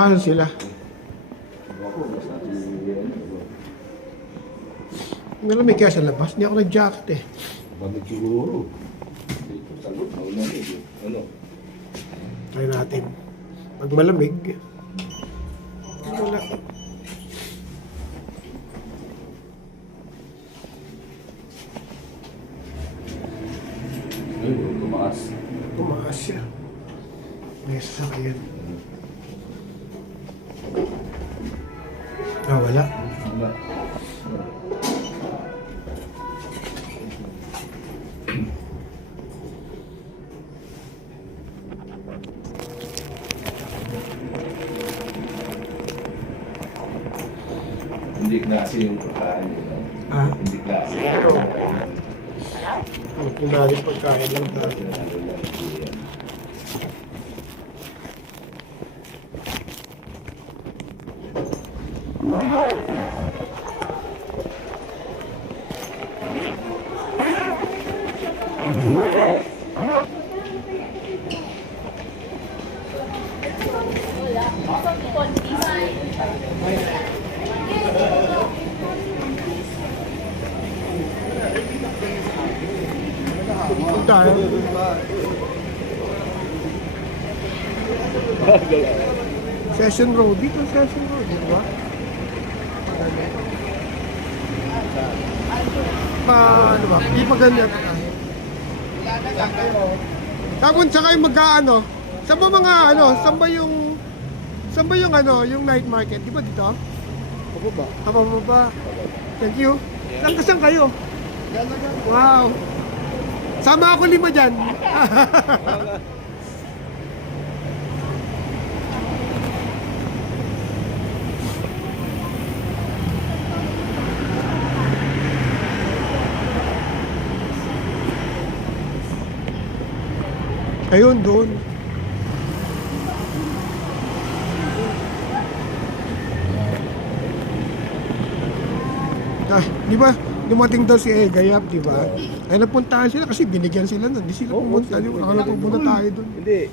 Saan sila? Malamig kaya sa labas. Hindi ako nag-jacket eh. Bakit siguro? Dito sa loob, malamig eh. Ano? Try natin. Pag malamig. Wala. Ay, tumaas. Tumaas siya. May sasakyan. Wala. Wala. Hindi klase yung pagkain. Ha? Hindi klase. Yung daling pagkain lang tayo. Tayo. Session Road. Dito Session Road, di ba? Ano ba? Di pa ganyan. Tapos sa kayo magkaano? Saan ba mga ano? Saan ba yung ano? Yung night market? Di ba dito? Pababa. Pababa. Thank you. Saan kayo? Wow. Sama ako 5 dyan. Ayun, doon. Di ba? Dumating daw si Egayap, di ba? Ay napuntahan sila kasi binigyan sila nun. Hindi sila pumunta. Akala pumunta tayo doon. Hindi.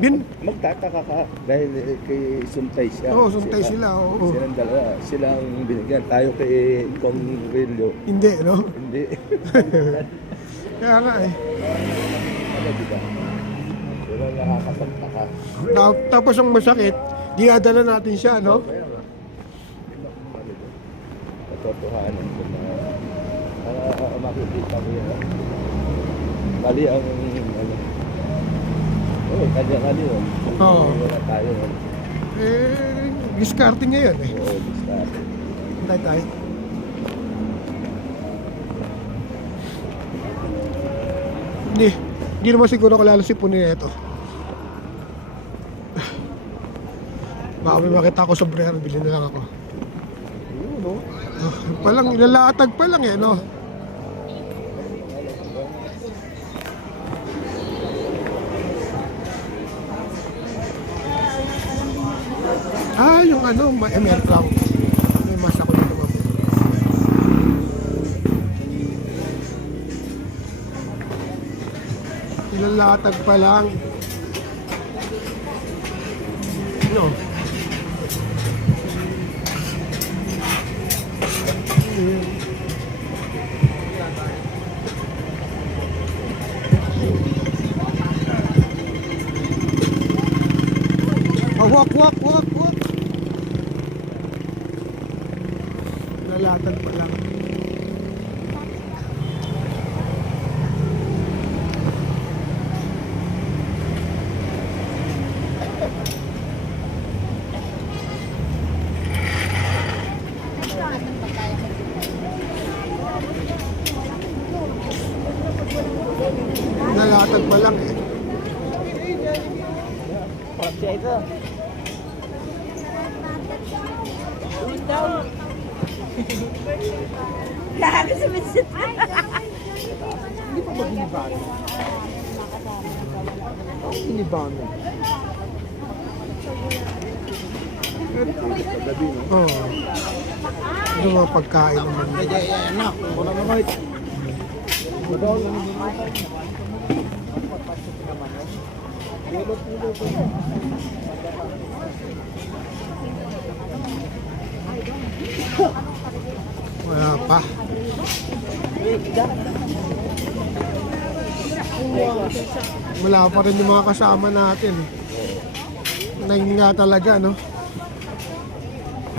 Bin? Magtataka ka dahil kay Suntay siya. Oo, Suntay sila. Oo. Silang dalawa. Sila ang binigyan. Tayo kay Convelio. Hindi, no? Hindi. Kaya nga eh. Ano diba? Sila nakakapagtaka. Tapos ang masakit, dinadala natin siya, no? Kaya nga. Katotohanan ko na makikita mo yan. Mali ang ano. Oo, kanya-kanya yun. Oo. Wala tayo. Discarding ngayon eh. Oo, discard. Hintay tayo. Hindi naman siguro ko lalo sipunin ito. Baka may makita ako sa brero, bilhin na lang ako. Yun, no? Palang, ilalatag pa lang eh, no? Yung ano, ML Crown. May masa ko dito. Ilalatag pa lang. Ano? Walk. Lalatag pa lang. Lalatag pa lang eh. Siya ito. Lahat sa visit. Hindi pa ba ginibago? Ginibago. Oo. Ano mga pagkain naman. Anak, wala na kahit. Wala pa. Wala pa rin yung mga kasama natin. Nine nga talaga, no?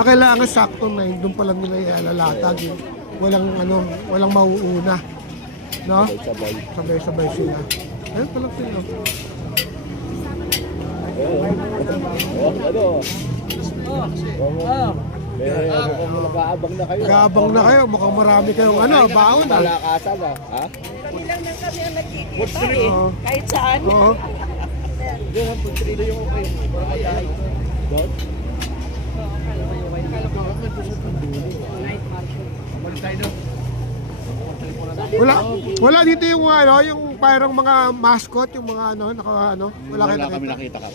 Kailangan sakto na yun. Doon pa lang nila ilalatag. Walang mauuna. No? Sabay. Sabay-sabay sila. Ayun pa lang sila. Ano? Mukhang nag-aabang na kayo. Kaabang na kayo. Mukhang marami kayong baon. Malakasan ah. Ha? Kami lang nang kami ang nagkikita eh. Oo. Kahit saan. Oo. Yung pagtrilo yung okay. Doon? Wala dito yung yung parang mga mascot, yung mga wala kayo kami nakita. nakita ka.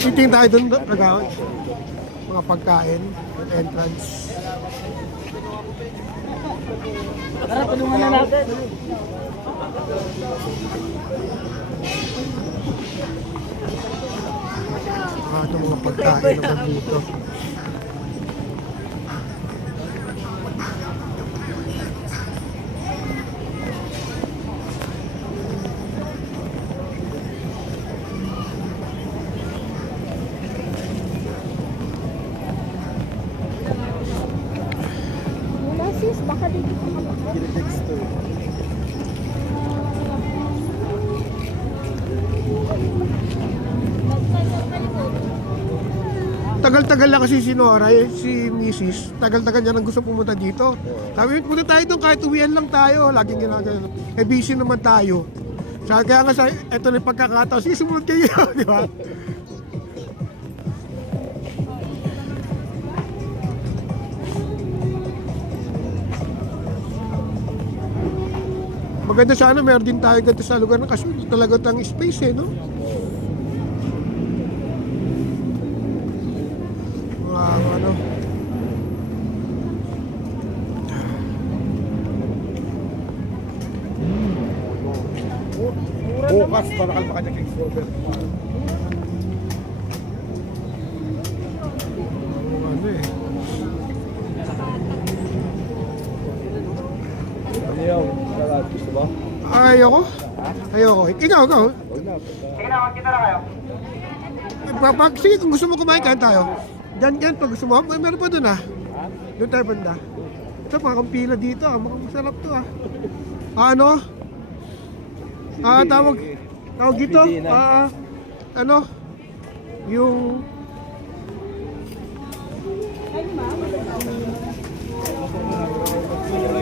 Titingin tayo doon, Ragawad. Mga pagkain, entrance. Tara, tulungan na natin. Itong mga pagkain naman dito. Wala sis, baka dito ka Tagal-tagal na kasi si Nora, si Mrs. Tagal-tagal niya nang gusto pumunta dito. Sabi, punta tayo doon kahit uwian lang tayo. Laging ginagano. Busy naman tayo. Kaya nga eto na yung pagkakataon. Sige, sumunod kayo, di ba? Maganda sana, meron din tayo ganito sa lugar na kasi talaga tang space no? Mga Bukas para kalma ka niya Clover. Ano yung salad? Gusto ba? Ayoko. Ikaw. Huwag na. Sige, kung gusto mo kumain, kain tayo. Diyan, pag gusto mo. Meron pa doon Doon tayo banda. Ito, parang pila dito. Mukhang masarap to Tawag dito. Yung...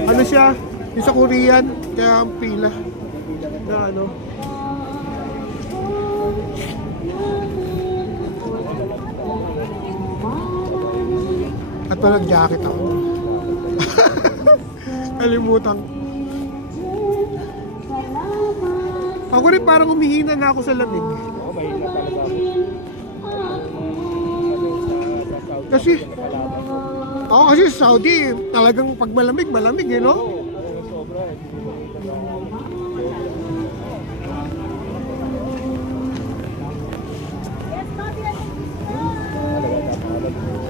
Ano siya? Yung sa Korean. Kaya ang pila. Na At walang jacket ako. Kalimutan. Ako rin parang umihina na ako sa lamig. Oo, mahina talaga ako. Kasi sa Saudi, talagang pag malamig, no? Sobra eh.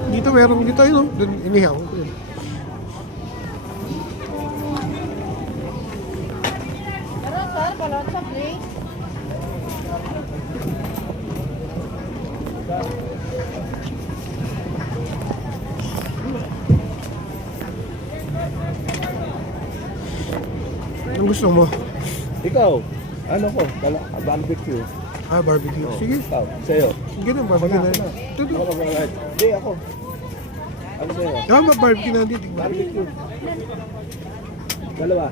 Dito meron dito doon inihaw. Tara, sir, balot sa plate. Anong gusto mo? Ikaw, ano ko? Barbecue. Barbecue. Oh, Sige. ikaw, sa'yo. Sige na, barbecue na. Ako na mga Hindi, ako. Ano sa'yo? Barbecue na dito. Barbecue. Dalawa.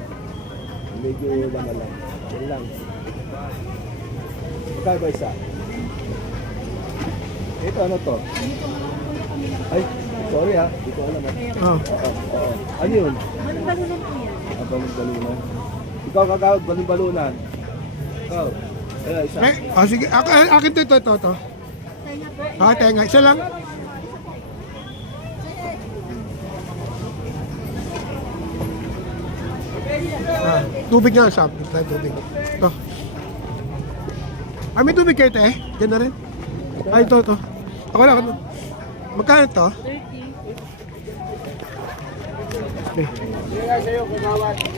Medyo laman lang. Yan lang. Ikaw ba isa? Ito, ano to? Ay, sorry ha. Hindi ko alam. Oo. Ano yun? Balon-balunan po yan. Balon-balunan. Ikaw kagawad, balon-balunan. Ikaw. Isa. Sige. Akin to. Tenga. Isa lang. Tubig nga, sabi. Tayo tubig. Ito. May tubig kayo, te? Diyan na rin. Ito. Ako lang. Magkano ito? 30.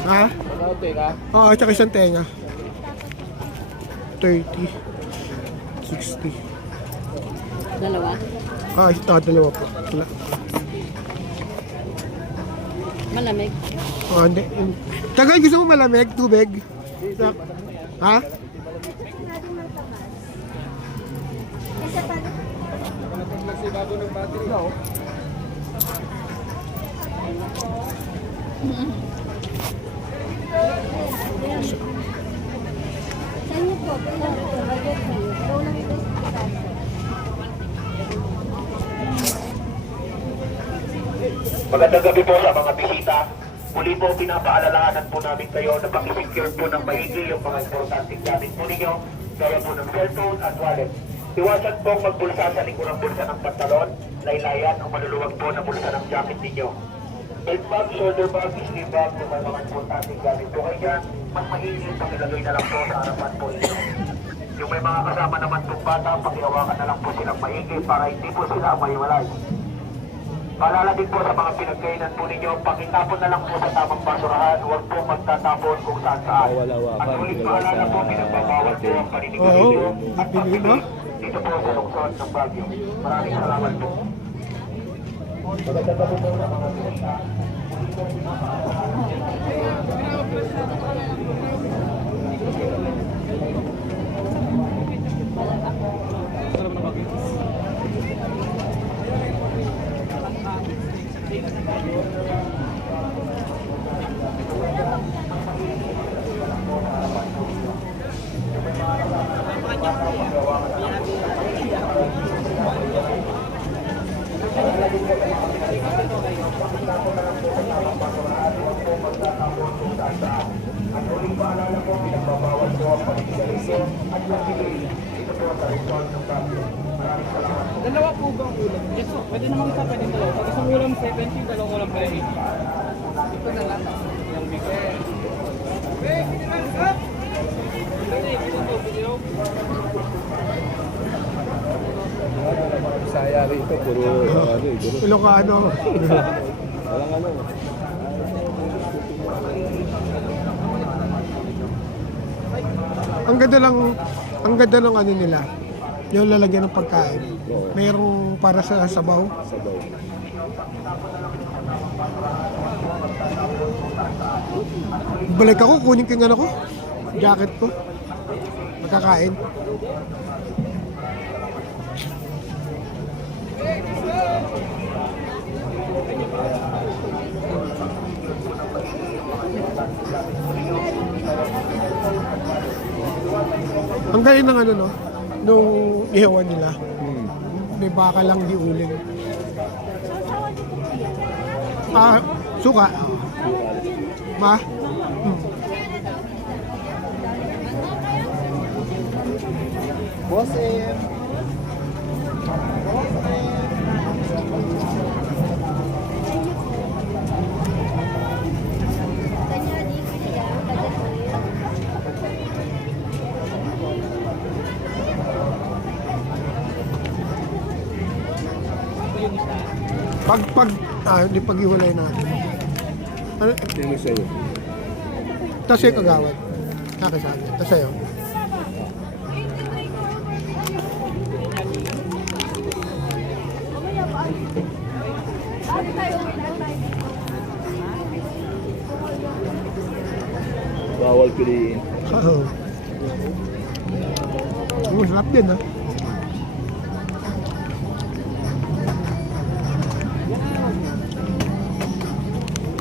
Ha? Oo, tsaka isang tenga. 30. 60. Dalawa? Ito, dalawa po. Wala. Malamig. Hindi. Tagal, gusto mo malamig? Tubig? Ha? Saan niyo po? Ikaw lang ito. Magandang gabi po sa mga bisita. Muli po pinapaalalahanan po namin kayo na pakisecure po ng maigi yung mga importanteng gamit po ninyo, gaya po ng cellphone at wallet. Iwasan pong magbulsa sa likurang bulsa ng pantalon, laylayan o maluluwag po na bulsa ng jacket ninyo. Belt bag, shoulder bag, sleeve bag, kung may mga importanteng gamit po kayo dyan, mas maigi pakilagay na lang po sa harapan po ninyo. Yung may mga kasama naman pong bata, pakihawakan na lang po silang maigi para hindi po sila maiwalay. Paalala din po sa mga pinagkainan po ninyo, pakitapon na lang po sa tamang basurahan, huwag po magtatapon kung saan saan. At ulit paalala po, pinagbabawal po ang paninigilyo at pagpipig dito po sa lungsod ng Baguio. Maraming salamat po. Magandang gabi po sa mga bisita. Dalawa po bang ulam? Yes, so, pwede naman sa pwede dalawa. Pag isang ulam 70, dalawang ulam pala 80. Ito na lang. Yung bigay. Saya rito, puro guro. Ilocano. Walang ano. Ang ganda ng ano nila. Yung lalagyan ng pagkain. Mayroong para sa sabaw. Sabaw. Balik ako, kunin ko yung ano ko. Jacket ko. Magkakain. Ang galing ng ano, no? Nung ihawan nila. May baka lang di uling. Suka. Ma? Hindi pag-iwalay natin. Ano? Sino sa'yo? Tapos yung kagawad. Nakasali. Tapos sa'yo. Bawal piliin. Oo. Masarap din, ha?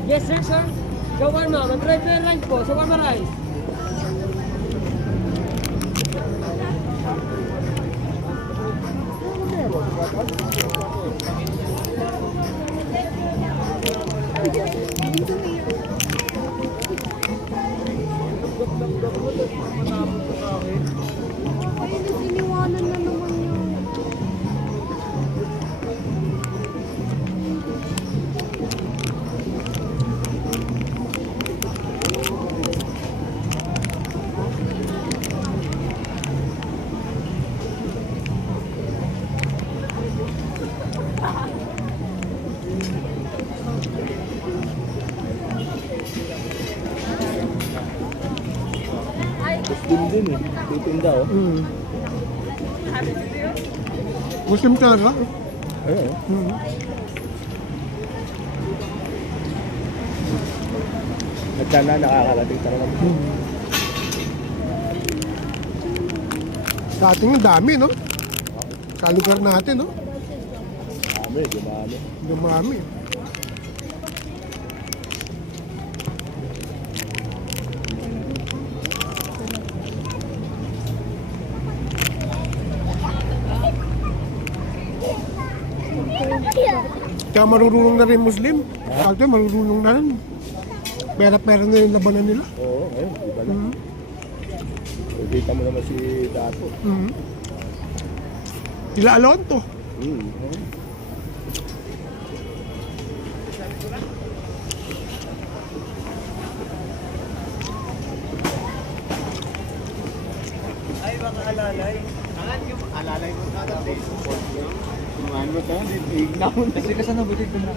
Yes, sir, sir. Shawarma. Mag-try po yung lunch po. Shawarma rice. Iniwanan na naman yun. nagtitinda oh. Muslim talaga. Ayun oh. At sana nakakarating talaga. Sa ating ang dami, no? Sa lugar natin, no? Dumami. Dumami. Kaya marurunong na rin Muslim. Sabi marurunong na rin. Pera-pera na yung labanan nila. Oo, ayun, di ba na? Kita mo naman si Dato. Sila Alonto. Kasi kasi nabutin ko na.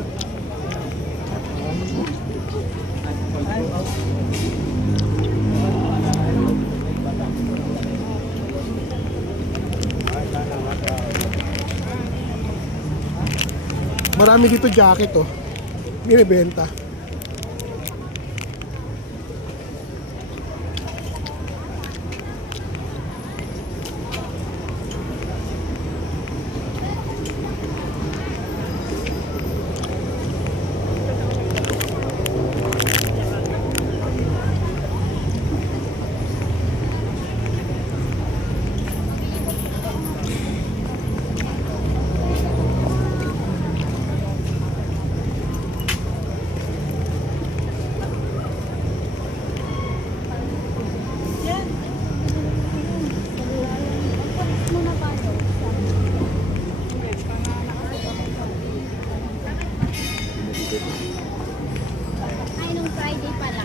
Marami dito jacket, oh. Binibenta. Ay, nung Friday pala.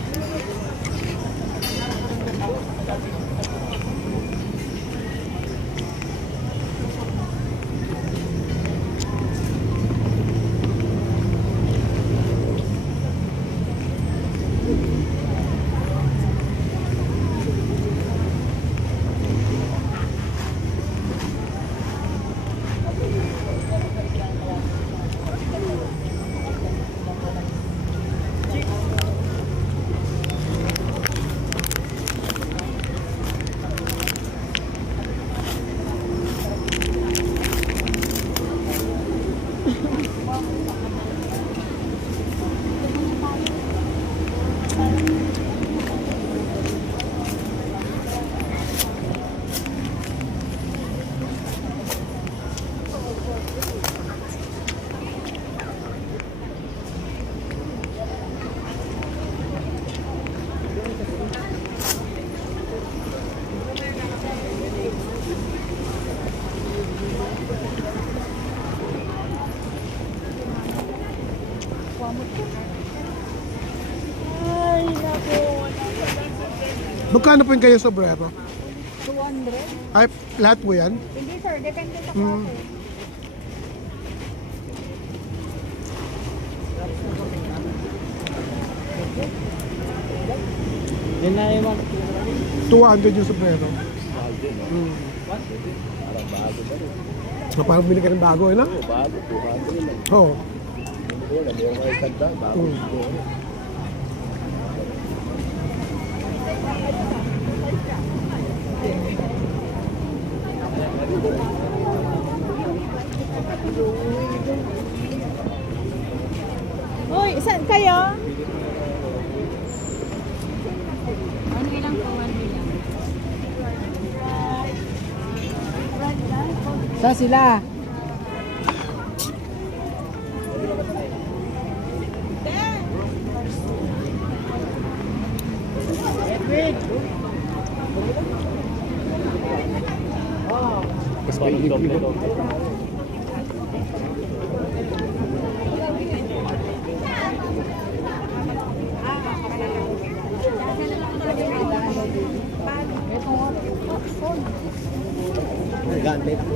Magkano po yung kayo sobrero? 200? Ay, lahat po yan? Hindi sir, depende sa Mm. klase. Yan na yung 200 yung sobrero. Parang bago na rin. Parang bili ka ng bago, eh, na? Oo, bago. 200 lang. Oo. Wala, meron kayo tanda. Bago. Uy, saan kayo? One way lang po, one way lang. Sa sila. Mas may doble. Gante po.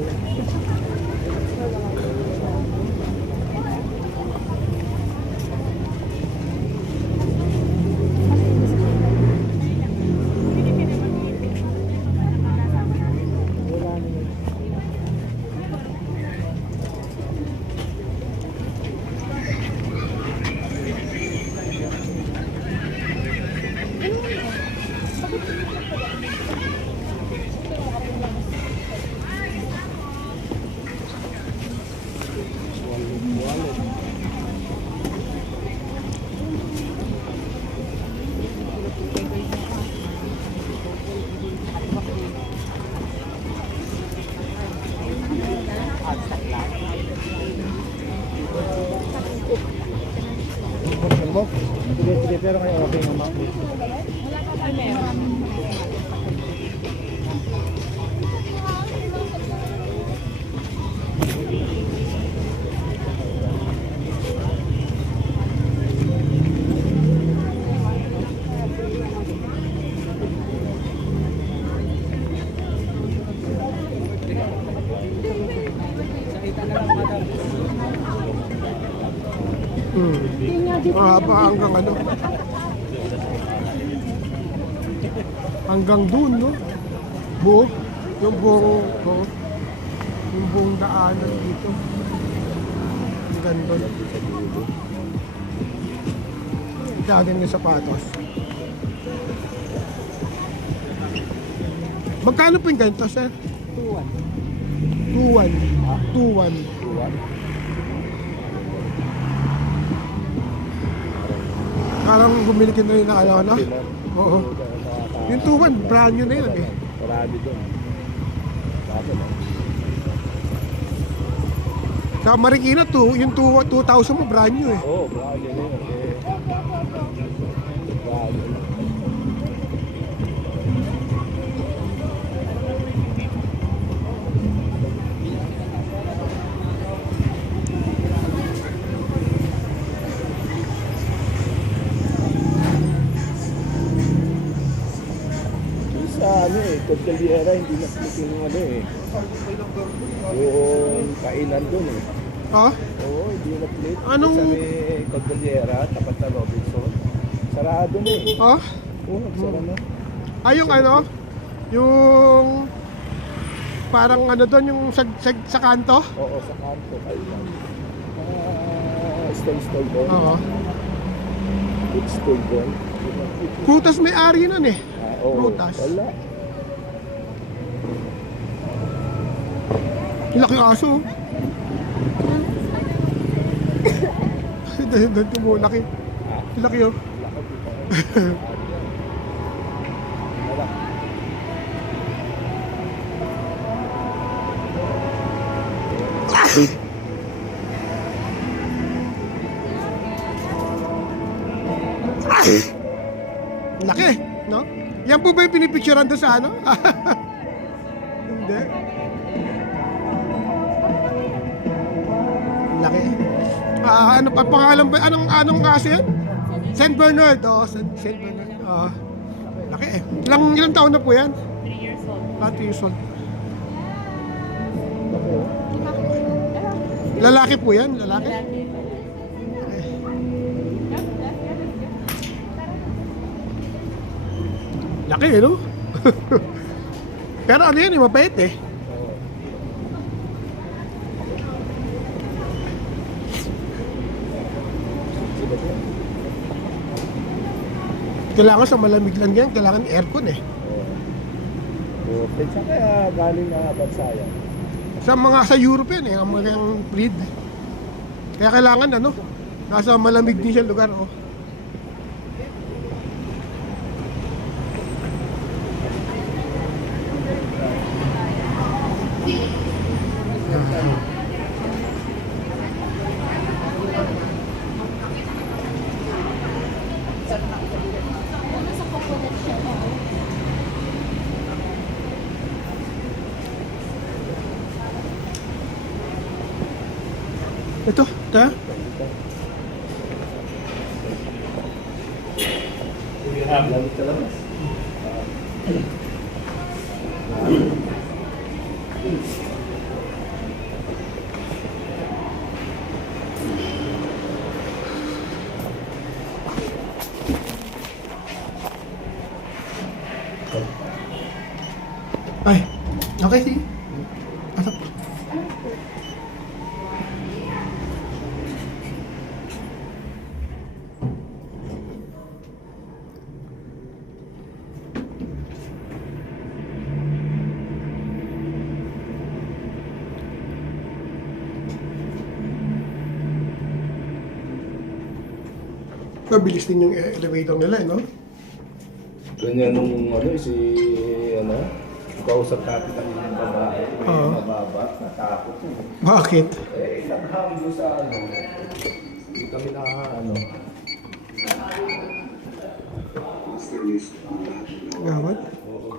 mo? Sige, sige, pero ngayon okay naman. Mahaba hanggang ano. Hanggang dun, no? Buo. Yung buong daanan dito. Hanggang dun. Dagan yung sapatos. Magkano po yung ganito, sir? 2-1. 2-1. Parang bumili ka na rin ng ano? Oo. Yung 2-1, brand new na yun eh. Marami doon. Sabi na. Sa Marikina, yung 2,000 mo, brand new eh. Oo, brand new na yun. Brand new. Ano eh, Cordillera, hindi na split yung ano eh. Yung kainan doon eh. Ha? Oo, hindi na split. Anong- Sa may Cordillera, tapat na Robinson. Sarado na eh. Ha? Oo, nagsara na. Ah, yung ano? Yung... Parang ano doon, yung sa kanto? Oo, sa kanto, kainan. Stall doon. Oo. Food stall doon. Prutas may ari nun eh. Oo, Prutas. wala. Laki aso. Dito mo, laki. Laki oh. Wala. Laki, no? Yan po ba yung pinipicturean doon sa ano? Hindi. Laki. Ano pa pangalan ba? Anong aso yan? Saint Bernard. Oh, Saint Bernard. Laki eh. Ilang taon na po yan? 3 years old. 3 years old. Lalaki po yan, lalaki. Laki eh, no? Pero ano yan eh, mabait eh. Kailangan sa malamig lang yan, kailangan aircon eh. Oo. Saan kaya galing na bansa yan? Sa Europe yan eh, ang mga breed. Kaya kailangan ano, nasa malamig din siya lugar oh. Nasa coconut siya. Ito, ta? Lamit sa labas. Ay, okay, sige. Pasok. Mabilis din yung elevator nila, no? Ganyan nung ano, kausap natin ang mga babae. Oo. Mababa, natakot eh. Bakit? Naghang doon sa hindi kami Gawad. Oo.